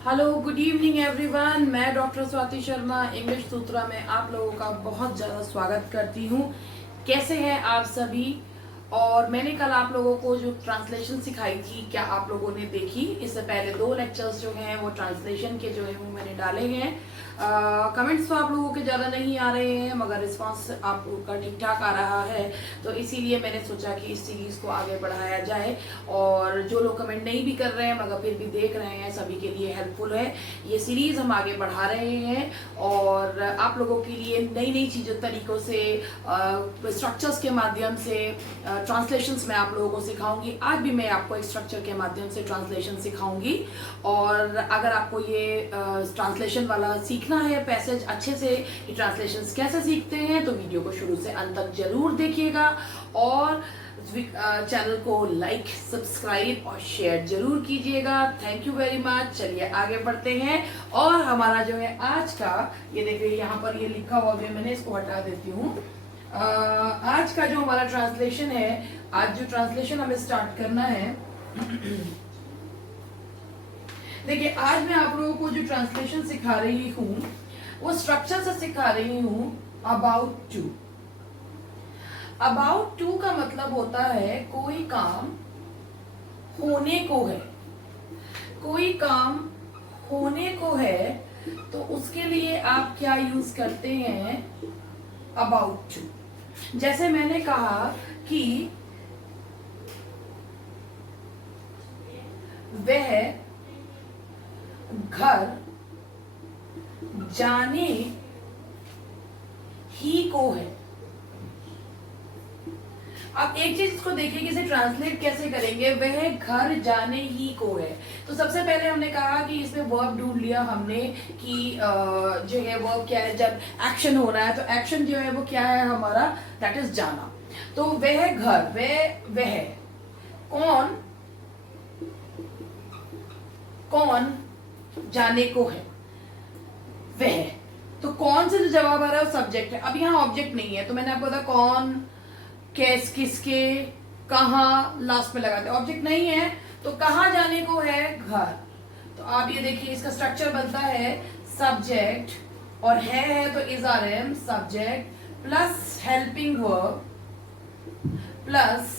Hello good evening everyone. मैं doctor Swati Sharma English सूत्रा में आप लोगों का बहुत ज़्यादा स्वागत करती हूँ। कैसे हैं आप सभी? और मैंने कल आप लोगों को जो ट्रांसलेशन सिखाई थी, क्या आप लोगों ने देखी? इससे पहले 2 लेक्चर्स जो हैं वो ट्रांसलेशन के जो है वो मैंने डाले हैं। कमेंट्स तो आप लोगों के ज़्यादा नहीं आ रहे हैं, मगर रिस्पांस आपका ठीक ठाक आ रहा है, तो इसीलिए मैंने सोचा कि इस सीरीज़ को आगे बढ़ाया जाए। और जो लोग कमेंट नहीं भी कर रहे हैं मगर फिर भी देख रहे हैं, सभी के लिए हेल्पफुल है। ये सीरीज़ हम आगे बढ़ा रहे हैं और आप लोगों के लिए नई नई चीज़ों तरीकों से, स्ट्रक्चर्स के माध्यम से ट्रांसलेशंस मैं आप लोगों को सिखाऊंगी। आज भी मैं आपको एक स्ट्रक्चर के माध्यम से ट्रांसलेशन सिखाऊंगी। और अगर आपको ये ट्रांसलेशन वाला सीखना है पैसेज अच्छे से कि ट्रांसलेशंस कैसे सीखते हैं, तो वीडियो को शुरू से अंत तक जरूर देखिएगा और चैनल को लाइक, सब्सक्राइब और शेयर जरूर कीजिएगा। Thank you very much. चलिए आगे बढ़ते हैं। और हमारा जो है आज का, ये देखिए यहाँ पर ये लिखा हुआ है, मैंने इसको हटा देती हूँ। आज का जो हमारा ट्रांसलेशन है, आज जो ट्रांसलेशन हमें स्टार्ट करना है देखिए, आज मैं आप लोगों को जो ट्रांसलेशन सिखा रही हूँ वो स्ट्रक्चर से सिखा रही हूँ। About to. अबाउट टू का मतलब होता है कोई काम होने को है। कोई काम होने को है तो उसके लिए आप क्या यूज करते हैं? About to. जैसे मैंने कहा कि वह घर जाने ही को है। अब एक चीज इसको देखिए कि इसे ट्रांसलेट कैसे करेंगे। वह घर जाने ही को है, तो सबसे पहले हमने कहा कि इसमें वर्ब ढूंढ लिया हमने कि जो है वर्ब क्या है। जब एक्शन हो रहा है तो एक्शन जो है वो क्या है हमारा, दैट इज जाना। तो वह घर, वह कौन, कौन जाने को है, वह। तो कौन से जो जवाब आ रहा है वो सब्जेक्ट है। अब यहाँ ऑब्जेक्ट नहीं है, तो मैंने आपको बताया कौन, कैस, किसके, कहाँ लास्ट में लगाते, ऑब्जेक्ट नहीं है तो कहाँ जाने को है? घर। तो आप ये देखिए इसका स्ट्रक्चर बनता है सब्जेक्ट और है तो is are am, subject plus helping verb plus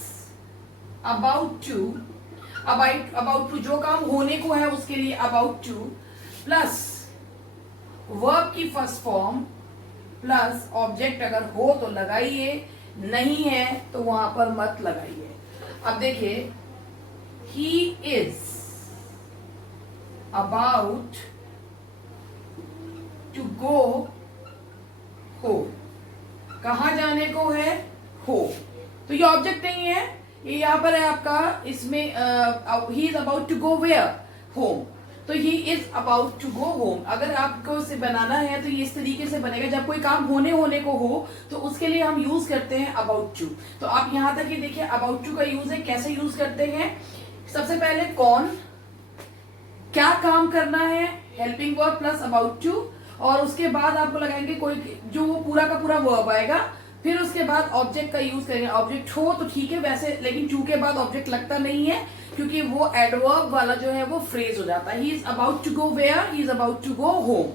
about to. About to जो काम होने को है उसके लिए अबाउट टू, प्लस वर्ब की फर्स्ट फॉर्म प्लस ऑब्जेक्ट अगर हो तो लगाइए, नहीं है तो वहां पर मत लगाइए। अब देखिए, he is about to go home. कहां जाने को है? हो। तो ये ऑब्जेक्ट नहीं है, ये यहां पर है आपका। इसमें he is about to go where? Home. तो he is about to go home. अगर आपको इसे बनाना है तो ये इस तरीके से बनेगा। जब कोई काम होने को हो तो उसके लिए हम यूज करते हैं अबाउट टू। तो आप यहां तक ही देखिए अबाउट टू का यूज है। कैसे यूज करते हैं? सबसे पहले कौन, क्या काम करना है, helping verb plus about to, और उसके बाद आपको लगाएंगे कोई जो वो पूरा का पूरा वर्ब आएगा। फिर उसके बाद ऑब्जेक्ट का यूज करेंगे। ऑब्जेक्ट हो तो ठीक है वैसे, लेकिन टू के बाद ऑब्जेक्ट लगता नहीं है क्योंकि वो एडवर्ब वाला जो है वो फ्रेज हो जाता है। He is about to go where, he is about to go home.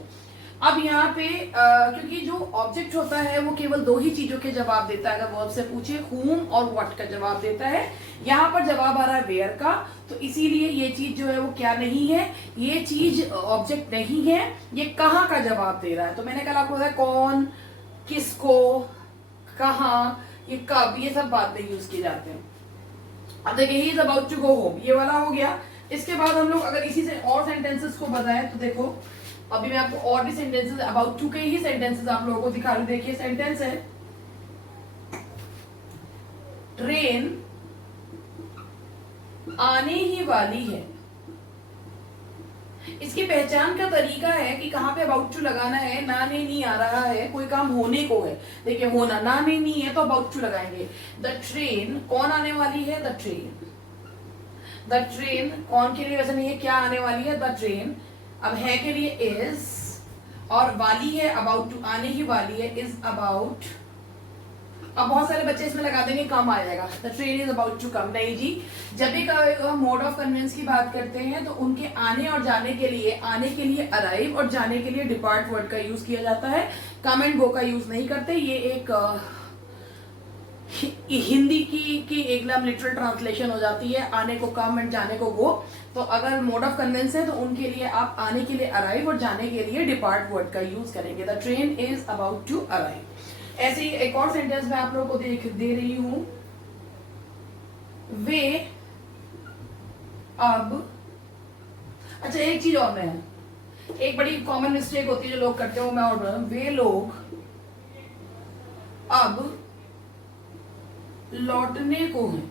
अब यहाँ पे क्योंकि जो ऑब्जेक्ट होता है वो केवल 2 ही चीजों के जवाब देता है। अगर वर्ब से पूछे whom और what का जवाब देता है। यहाँ पर जवाब आ रहा है वेयर का, तो इसीलिए ये चीज जो है वो क्या नहीं है, ये चीज ऑब्जेक्ट नहीं है, ये कहाँ का जवाब दे रहा है। तो मैंने कल आपको बताया कौन, किसको, कहाँ, ये कब, ये सब बात में यूज किए जाते हैं। अब देखिए he is about to go home, ये वाला हो गया। इसके बाद हम लोग अगर इसी से और सेंटेंसेस को बताएं तो देखो, अभी मैं आपको और भी सेंटेंसेस, अबाउट टू के ही सेंटेंसेस आप लोगों को दिखा रही हूं। देखिए सेंटेंस है, ट्रेन आने ही वाली है। इसकी पहचान का तरीका है कि कहां पे अबाउट टू लगाना है। ना ने नहीं आ रहा है, कोई काम होने को है। देखिए होना, ना ने नहीं है तो अबाउट टू लगाएंगे। द ट्रेन, कौन आने वाली है? The train. द ट्रेन कौन के लिए वैसे नहीं है, क्या आने वाली है? The train. अब है के लिए इज, और वाली है अबाउट टू, आने ही वाली है, इज अबाउट अब बहुत सारे बच्चे इसमें लगा देंगे कम आ जाएगा, the train is about to come. नहीं जी, जब भी हम मोड ऑफ कन्वेंस की बात करते हैं तो उनके आने और जाने के लिए अराइव और जाने के लिए डिपार्ट वर्ड का यूज किया जाता है, कम एंड गो का यूज नहीं करते। ये एक हिंदी की एकदम लिटरल ट्रांसलेशन हो जाती है, आने को कम एंड जाने को गो। तो अगर मोड ऑफ कन्वेंस है तो उनके लिए आप आने के लिए अराइव और जाने के लिए डिपार्ट वर्ड का यूज करेंगे, the train is about to arrive. ऐसे ही एक और सेंटेंस मैं आप लोगों को दे रही हूं, वे अब, अच्छा एक चीज और है, एक बड़ी कॉमन मिस्टेक होती है जो लोग करते हो, मैं और वे लोग अब लौटने को हैं।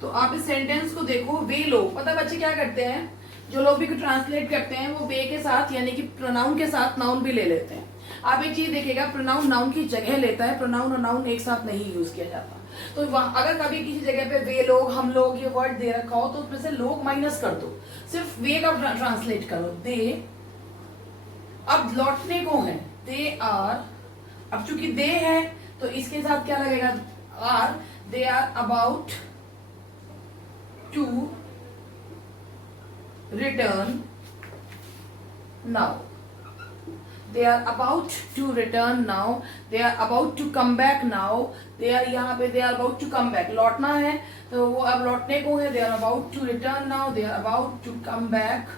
तो आप इस सेंटेंस को देखो, वे लोग, पता बच्चे क्या करते हैं, जो लोग भी ट्रांसलेट करते हैं वो वे के साथ यानी कि प्रोनाउन के साथ नाउन भी ले लेते हैं। आप एक चीज देखिएगा, प्रोनाउन नाउन की जगह लेता है, प्रोनाउन और नाउन एक साथ नहीं यूज किया जाता। तो अगर कभी किसी जगह पे वे लोग, हम लोग ये वर्ड दे रखा हो तो उसमें से लोग माइनस कर दो, सिर्फ वे का ट्रांसलेट करो, दे अब लौटने को है, दे आर, अब चूंकि दे है तो इसके साथ क्या लगेगा, are, they are about to return now, they are about to return now, they are about to come back now, they are, यहाँ पे they are about to come back, लौटना है तो वो अब लौटने को है, they are about to return now, they are about to come back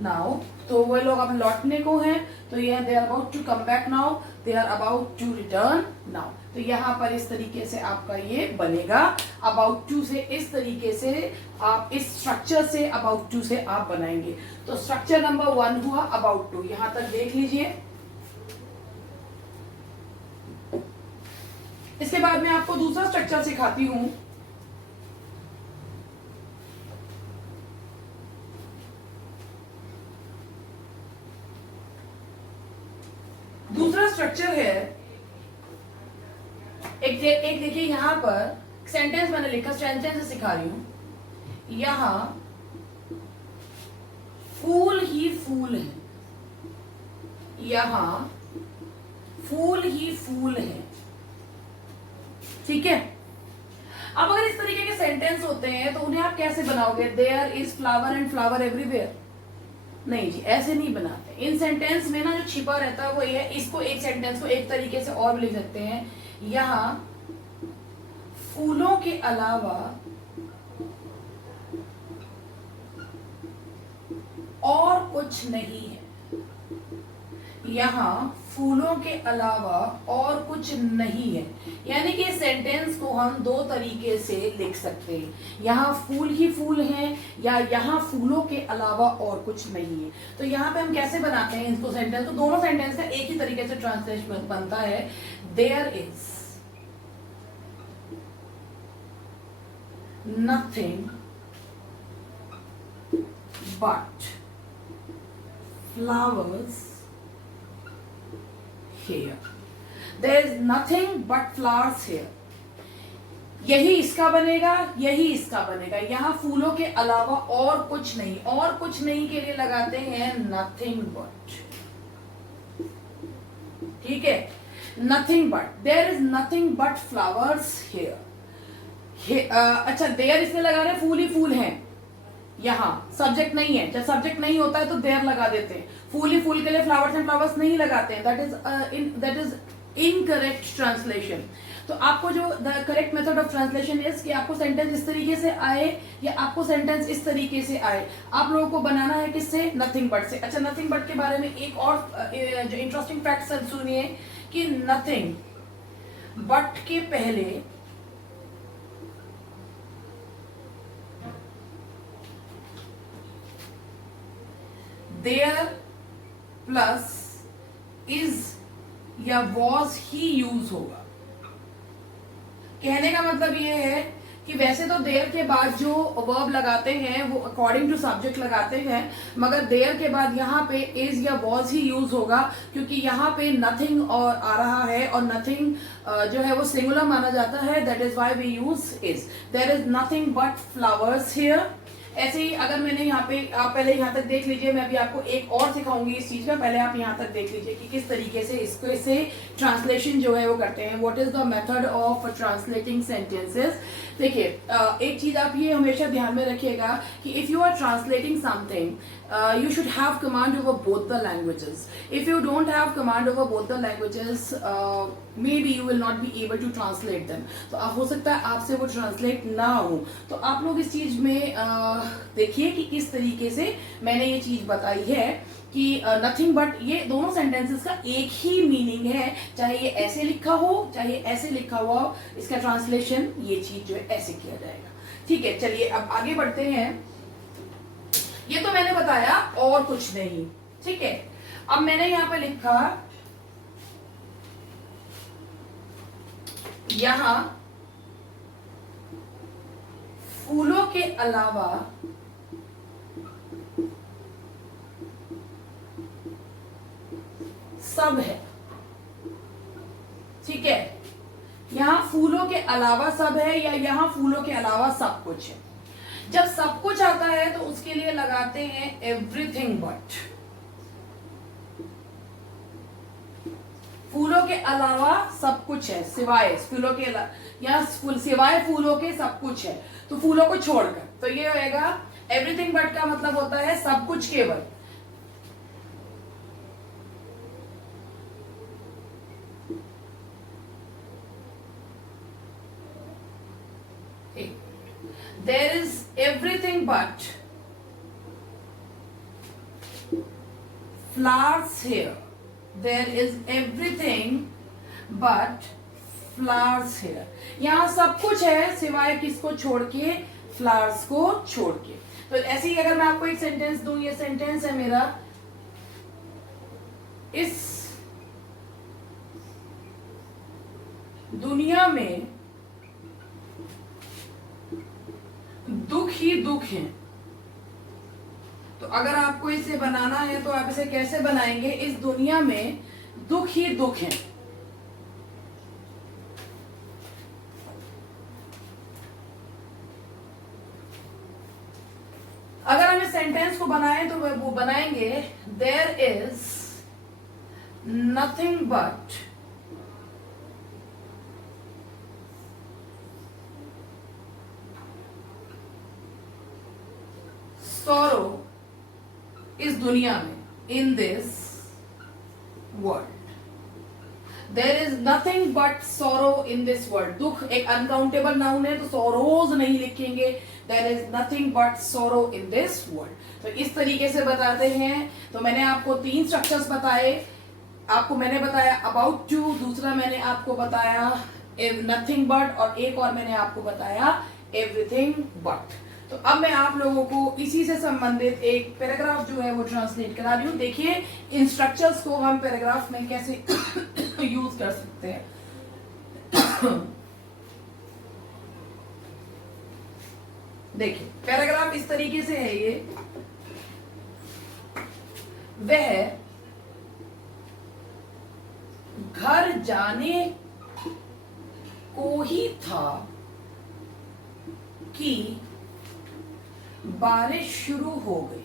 now, तो वो लोग अब लौटने को हैं, तो ये they are about to come back now, they are about to return now। तो यहाँ पर इस तरीके से आपका ये बनेगा, about to से इस तरीके से आप इस स्ट्रक्चर से about to से आप बनाएंगे। तो स्ट्रक्चर नंबर 1 हुआ about to, यहां तक देख लीजिए। इसके बाद मैं आपको दूसरा स्ट्रक्चर सिखाती हूं, दूसरा स्ट्रक्चर है एक देखिए, यहां पर सेंटेंस मैंने लिखा, सेंटेंस सिखा रही हूं, यहां फूल ही फूल है, यहां फूल ही फूल है, ठीक है। अब अगर इस तरीके के सेंटेंस होते हैं तो उन्हें आप कैसे बनाओगे, there is flower and flower everywhere, नहीं जी ऐसे नहीं बनाते। इन सेंटेंस में ना जो छिपा रहता है वो ये है, इसको एक सेंटेंस को एक तरीके से और भी लिख सकते हैं, यहां फूलों के अलावा और कुछ नहीं है, यहां फूलों के अलावा और कुछ नहीं है। यानी कि सेंटेंस को हम दो तरीके से लिख सकते हैं, यहां फूल ही फूल हैं या यहां फूलों के अलावा और कुछ नहीं है। तो यहां पे हम कैसे बनाते हैं इसको सेंटेंस, तो दोनों सेंटेंस का एक ही तरीके से ट्रांसलेशन बनता है, there is nothing but flowers here, there is nothing but flowers here। यही इसका बनेगा, यही इसका बनेगा, यहां फूलों के अलावा और कुछ नहीं, और कुछ नहीं के लिए लगाते हैं nothing but, ठीक है, nothing but, there is nothing but flowers here। अच्छा देयर इसलिए लगा रहे हैं, फूल ही फूल हैं, यहाँ सब्जेक्ट नहीं है, जब सब्जेक्ट नहीं होता है तो देयर लगा देते हैं, फूल ही फूल के लिए फ्लावर्स एंड फ्लावर्स नहीं लगाते हैं, दैट इज इनकरेक्ट ट्रांसलेशन। तो आपको जो the correct method of translation is कि आपको सेंटेंस इस तरीके से आए या आपको सेंटेंस इस तरीके से आए, आप लोगों को बनाना है किससे, नथिंग बट से। अच्छा नथिंग बट के बारे में एक और जो इंटरेस्टिंग फैक्ट सुनिए कि नथिंग बट के पहले देयर प्लस इज या वॉज ही यूज होगा। कहने का मतलब ये है कि वैसे तो देयर के बाद जो वर्ब लगाते हैं वो अकॉर्डिंग टू सब्जेक्ट लगाते हैं, मगर देयर के बाद यहाँ पे इज या वॉज ही यूज होगा, क्योंकि यहाँ पे नथिंग और आ रहा है और नथिंग जो है वो सिंगुलर माना जाता है, that is why we use is. There is nothing but flowers here ऐसे ही अगर मैंने यहाँ पे, आप पहले यहाँ तक देख लीजिए, मैं अभी आपको एक और सिखाऊंगी इस चीज का, पहले आप यहाँ तक देख लीजिए कि किस तरीके से इसको इसे ट्रांसलेशन जो है वो करते हैं। What is the method of translating sentences. देखिए एक चीज आप ये हमेशा ध्यान में रखिएगा कि if you are translating something you should have command over both the languages. If you don't have command over both the languages, maybe you will not be able to translate them. तो हो सकता है आपसे वो translate ना हो। तो आप लोग इस चीज में देखिए कि किस तरीके से मैंने ये चीज बताई है कि नथिंग बट, ये दोनों सेंटेंसेस का एक ही मीनिंग है, चाहे ये ऐसे लिखा हो चाहे ऐसे लिखा हुआ हो, इसका ट्रांसलेशन ये चीज जो है ऐसे किया जाएगा। ठीक है, चलिए अब आगे बढ़ते हैं। ये तो मैंने बताया और कुछ नहीं। ठीक है, अब मैंने यहां पे लिखा, यहां फूलों के अलावा सब है। ठीक है, यहां फूलों के अलावा सब है या यहां फूलों के अलावा सब कुछ है। जब सब कुछ आता है तो उसके लिए लगाते हैं एवरीथिंग बट। फूलों के अलावा सब कुछ है, सिवाय फूलों के, या सिवाय फूलों के सब कुछ है, तो फूलों को छोड़कर, तो ये होएगा एवरीथिंग बट का मतलब होता है सब कुछ केवल। There is everything but flowers here. There is everything but flowers here. यहाँ सब कुछ है सिवाय किसको छोड़ के, फ्लावर्स को छोड़ के। तो ऐसे ही अगर मैं आपको एक सेंटेंस दूं, ये सेंटेंस है मेरा, इस दुनिया में दुख ही दुख है। तो अगर आपको इसे बनाना है तो आप इसे कैसे बनाएंगे, इस दुनिया में दुख ही दुख है। अगर हम इस सेंटेंस को बनाएं तो वो बनाएंगे, there is nothing but sorrow इस दुनिया में, in this world. There is nothing but sorrow in this world. दुख एक अनकाउंटेबल नाउन है तो sorrows नहीं लिखेंगे, there is nothing but sorrow in this world. तो इस तरीके से बताते हैं। तो मैंने आपको 3 स्ट्रक्चर्स बताए, आपको मैंने बताया about to, दूसरा मैंने आपको बताया nothing but, और एक और मैंने आपको बताया everything but। तो अब मैं आप लोगों को इसी से संबंधित एक पैराग्राफ जो है वो ट्रांसलेट करा रही हूँ। देखिए इन स्ट्रक्चर्स को हम पैराग्राफ में कैसे यूज कर सकते हैं। देखिए पैराग्राफ इस तरीके से है, ये वह घर जाने को ही था कि बारिश शुरू हो गई।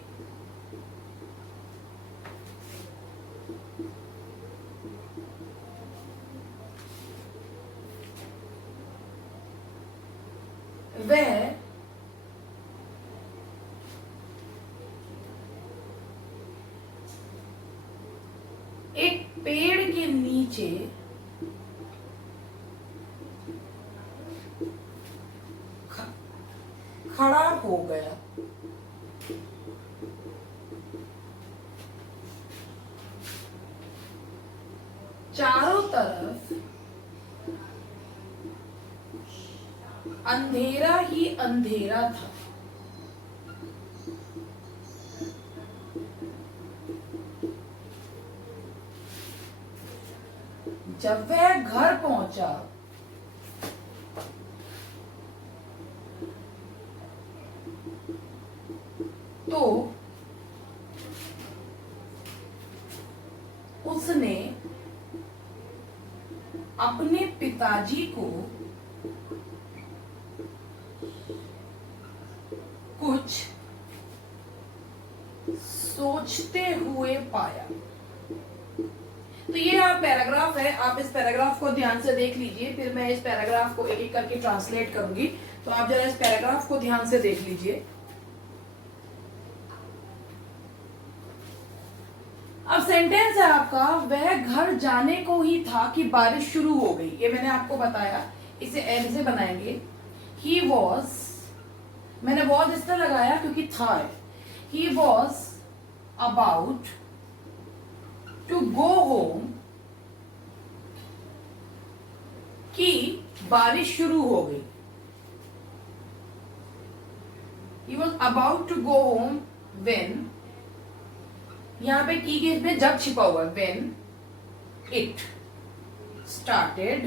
वह एक पेड़ के नीचे खड़ा हो गया। चारों तरफ अंधेरा ही अंधेरा था। जब वह घर पहुंचा तो उसने अपने पिताजी को कुछ सोचते हुए पाया। तो ये आप पैराग्राफ है, आप इस पैराग्राफ को ध्यान से देख लीजिए, फिर मैं इस पैराग्राफ को एक एक करके ट्रांसलेट करूंगी। तो आप जरा इस पैराग्राफ को ध्यान से देख लीजिए। अब सेंटेंस है आपका, वह घर जाने को ही था कि बारिश शुरू हो गई। ये मैंने आपको बताया, इसे एन से बनाएंगे। ही वॉज, मैंने वॉज इसलिए लगाया क्योंकि था है। He was about to go home, कि बारिश शुरू हो गई। He was about to go home when, यहां पे की के इसमें जब छिपा हुआ है, when it started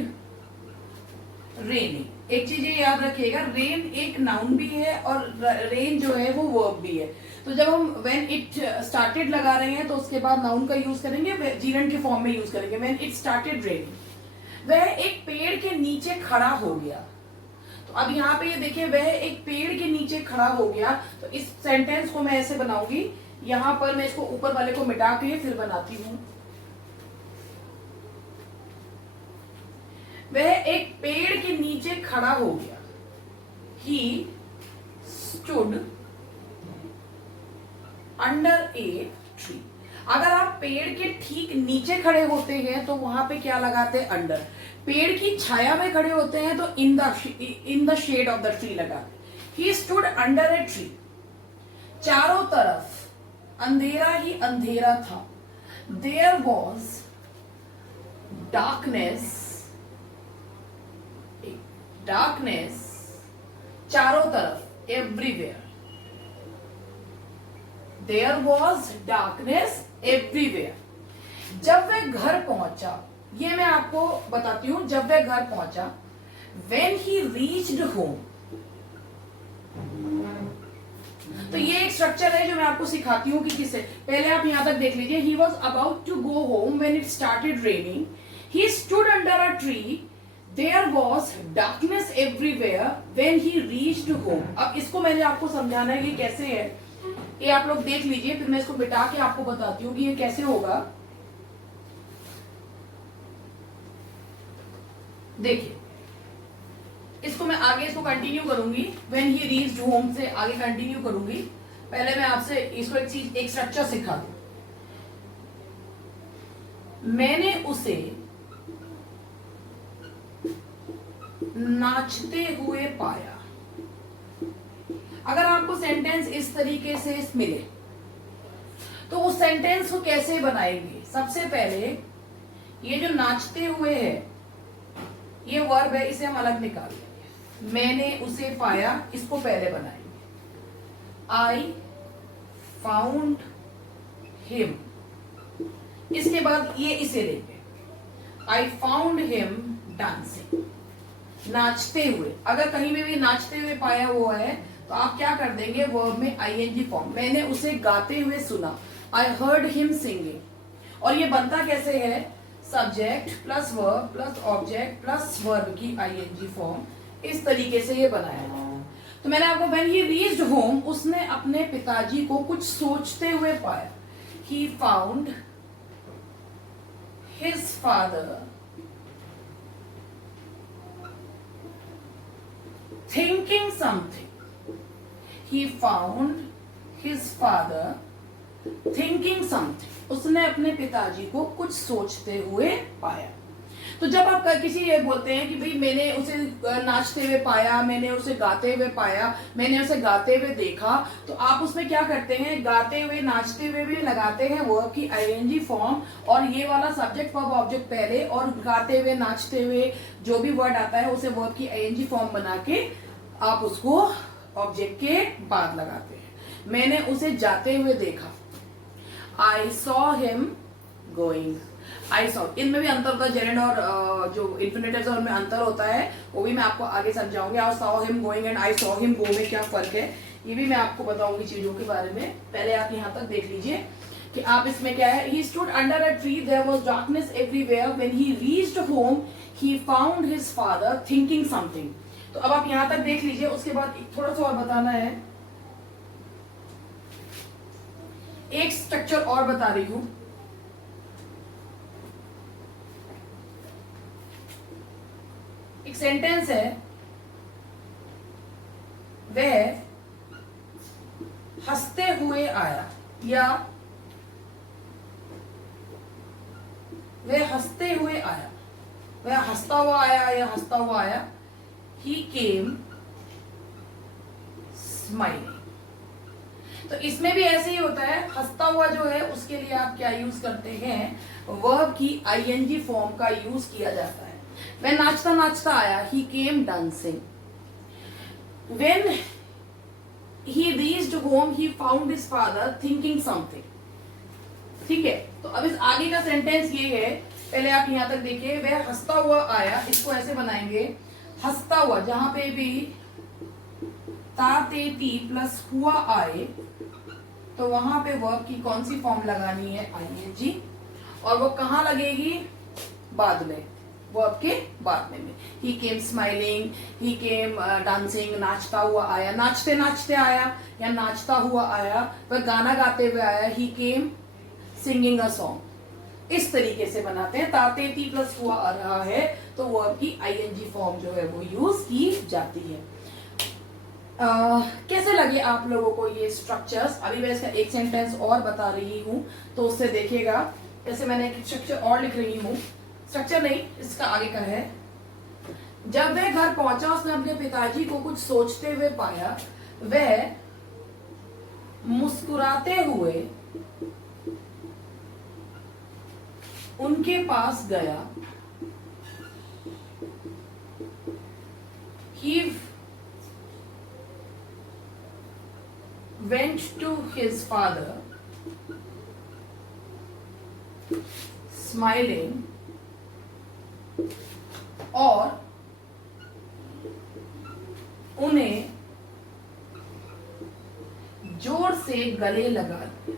raining। एक चीज ये याद रखिएगा, रेन एक नाउन भी है और रेन जो है वो वर्ब भी है। तो जब हम when it started लगा रहे हैं तो उसके बाद नाउन का यूज करेंगे, जीरन के फॉर्म में यूज करेंगे। when it started raining, वह एक पेड़ के नीचे खड़ा हो गया। तो अब यहाँ पे ये देखिए, वह एक पेड़ के नीचे खड़ा हो गया। तो इस सेंटेंस को मैं ऐसे बनाऊंगी, यहां पर मैं इसको ऊपर वाले को मिटा के फिर बनाती हूं। वह एक पेड़ के नीचे खड़ा हो गया। He stood under a tree। अगर आप पेड़ के ठीक नीचे खड़े होते हैं तो वहां पे क्या लगाते हैं? अंडर। पेड़ की छाया में खड़े होते हैं तो in the shade of the tree लगाते। He stood under a tree. चारों तरफ अंधेरा ही अंधेरा था। देयर वॉज डार्कनेस, डार्कनेस चारों तरफ, everywhere. There was darkness everywhere. जब वह घर पहुंचा, ये मैं आपको बताती हूं, जब वह घर पहुंचा, when he reached home। तो ये एक स्ट्रक्चर है जो मैं आपको सिखाती हूं कि किससे। पहले आप यहां तक देख लीजिए। he was about to go home when it started raining। he stood under a tree। there was darkness everywhere when he reached home। अब इसको मैंने आपको समझाना है ये कैसे है, ये आप लोग देख लीजिए, फिर मैं इसको मिटा के आपको बताती हूँ कि ये कैसे होगा। देखिए, इसको मैं आगे इसको कंटिन्यू करूंगी। व्हेन ही रीच्ड होम से आगे कंटिन्यू करूंगी। पहले मैं आपसे इसको एक चीज, एक स्ट्रक्चर सिखा दूं। मैंने उसे नाचते हुए पाया। अगर आपको सेंटेंस इस तरीके से मिले तो उस सेंटेंस को कैसे बनाएंगे? सबसे पहले ये जो नाचते हुए है, ये वर्ब है, इसे हम अलग निकाल लेंगे। मैंने उसे पाया, इसको पहले बनाएंगे। आई फाउंड हिम, इसके बाद ये इसे लेंगे। आई फाउंड हिम डांसिंग, नाचते हुए। अगर कहीं में भी नाचते हुए पाया हुआ है तो आप क्या कर देंगे? वर्ब में आईएनजी फॉर्म। मैंने उसे गाते हुए सुना। I heard him singing. और ये बनता कैसे है? Subject plus verb plus object plus verb की आईएनजी फॉर्म, इस तरीके से ये बनाया है। तो मैंने आपको व्हेन ही रीच्ड होम, उसने अपने पिताजी को कुछ सोचते हुए पाया। ही found his father thinking something. He found his father thinking something। उसने अपने पिताजी को कुछ सोचते हुए पाया। तो जब आप किसी ये बोलते हैं कि भाई मैंने उसे नाचते हुए पाया, मैंने उसे गाते हुए पाया, मैंने उसे गाते हुए देखा, तो आप उसमें क्या करते हैं? गाते हुए नाचते हुए भी लगाते हैं वर्ब की आईएनजी फॉर्म, और ये वाला सब्जेक्ट वर्ब ऑब्जेक्ट पहले, और गाते हुए नाचते हुए जो भी वर्ड आता है उसे वर्ब की आईएनजी फॉर्म बना के आप उसको ऑब्जेक्ट के बाद लगाते हैं। मैंने उसे जाते हुए देखा। आई saw him going. I saw, इनमें भी अंतर होता है, जेरेंड और जो इन्फिनेटिव्स और में अंतर होता है, वो भी मैं आपको आगे समझाऊंगी। I saw him going and I saw him go में क्या फर्क है, ये भी मैं आपको बताऊंगी चीजों के बारे में। पहले आप यहाँ तक देख लीजिए कि आप इसमें क्या है। He stood under a tree, there was darkness everywhere, when he reached home he found his father thinking something. तो अब आप यहां तक देख लीजिए। उसके बाद थोड़ा सा और बताना है एक स्ट्रक्चर और बता रही हूं। एक सेंटेंस है, वह हंसते हुए आया, या वह हंसते हुए आया, वह हंसता हुआ आया या हंसता हुआ आया। He came smiling. तो इसमें भी ऐसे ही होता है, हंसता हुआ जो है उसके लिए आप क्या यूज करते हैं, वर्ब की आईएनजी फॉर्म का यूज किया जाता है। वह नाचता नाचता आया, he came dancing. When he reached home he found his father thinking something. ठीक है, तो अब इस आगे का सेंटेंस ये है, पहले आप यहां तक देखिए, वह हंसता हुआ आया, इसको ऐसे बनाएंगे, हंसता हुआ, जहां पे भी ता ते ती प्लस हुआ आए तो वहां पे वर्ब की कौन सी फॉर्म लगानी है, आईएनजी, और वो कहां लगेगी, बाद में, वर्ब के बाद में। ही केम स्माइलिंग, ही केम डांसिंग, नाचता हुआ आया, नाचते नाचते आया या नाचता हुआ आया, वह गाना गाते हुए आया, he came singing a song. इस तरीके से बनाते हैं, ताते ती प्लस हुआ आ रहा है तो वर्ब की आईएनजी फॉर्म जो है वो यूज की जाती है। कैसे लगे आप लोगों को ये स्ट्रक्चर्स? अभी मैं इसका एक सेंटेंस और बता रही हूं तो उससे देखिएगा, जैसे मैंने एक स्ट्रक्चर और लिख रही हूं, स्ट्रक्चर नहीं, इसका आगे का है। जब वह घर पहुंचा उसने अपने पिताजी को कुछ सोचते हुए पाया, वह मुस्कुराते हुए उनके पास गया, he went to his father smiling, और उन्हें जोर से गले लगा लिया।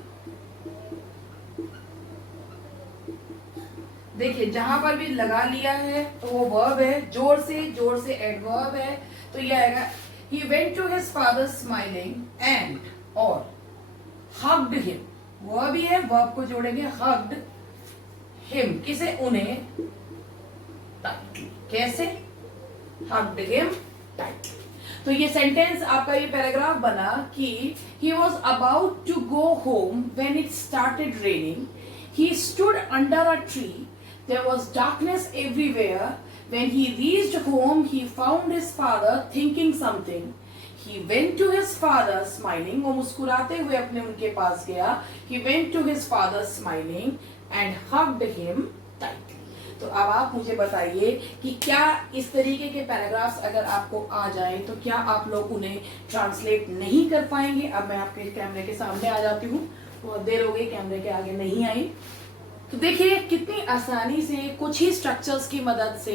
देखिए जहां पर भी लगा लिया है तो वो वर्ब है, जोर से एडवर्ब है, तो ये आएगा he went to his father smiling and, और hugged him, वर्ब ही है, वर्ब को जोड़ेंगे, hugged him, किसे, उन्हें, tightly, कैसे, hugged him tightly। तो ये सेंटेंस आपका, ये पैराग्राफ बना कि he was about to go home when it started raining, he stood under a tree, there was darkness everywhere, when he reached home he found his father thinking something, he went to his father smiling, वो मुस्कुराते हुए अपने उनके पास गया, he went to his father smiling and hugged him tightly। तो अब आप मुझे बताइए कि क्या इस तरीके के पैराग्राफ्स अगर आपको आ जाए तो क्या आप लोग उन्हें ट्रांसलेट नहीं कर पाएंगे? अब मैं आपके कैमरे के सामने आ जाती हूँ, बहुत देर हो गई कैमरे के आगे नहीं आई। तो देखिए कितनी आसानी से कुछ ही स्ट्रक्चर्स की मदद से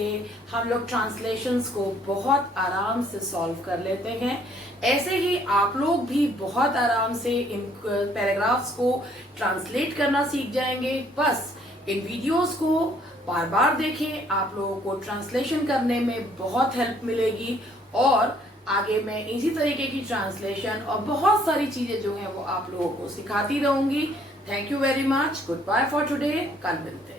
हम लोग ट्रांसलेशंस को बहुत आराम से सॉल्व कर लेते हैं। ऐसे ही आप लोग भी बहुत आराम से इन पैराग्राफ्स को ट्रांसलेट करना सीख जाएंगे। बस इन वीडियोस को बार बार देखें, आप लोगों को ट्रांसलेशन करने में बहुत हेल्प मिलेगी, और आगे मैं इसी तरीके की ट्रांसलेशन और बहुत सारी चीजें जो हैं वो आप लोगों को सिखाती रहूंगी। Thank you very much, good bye for today, कल मिलते हैं।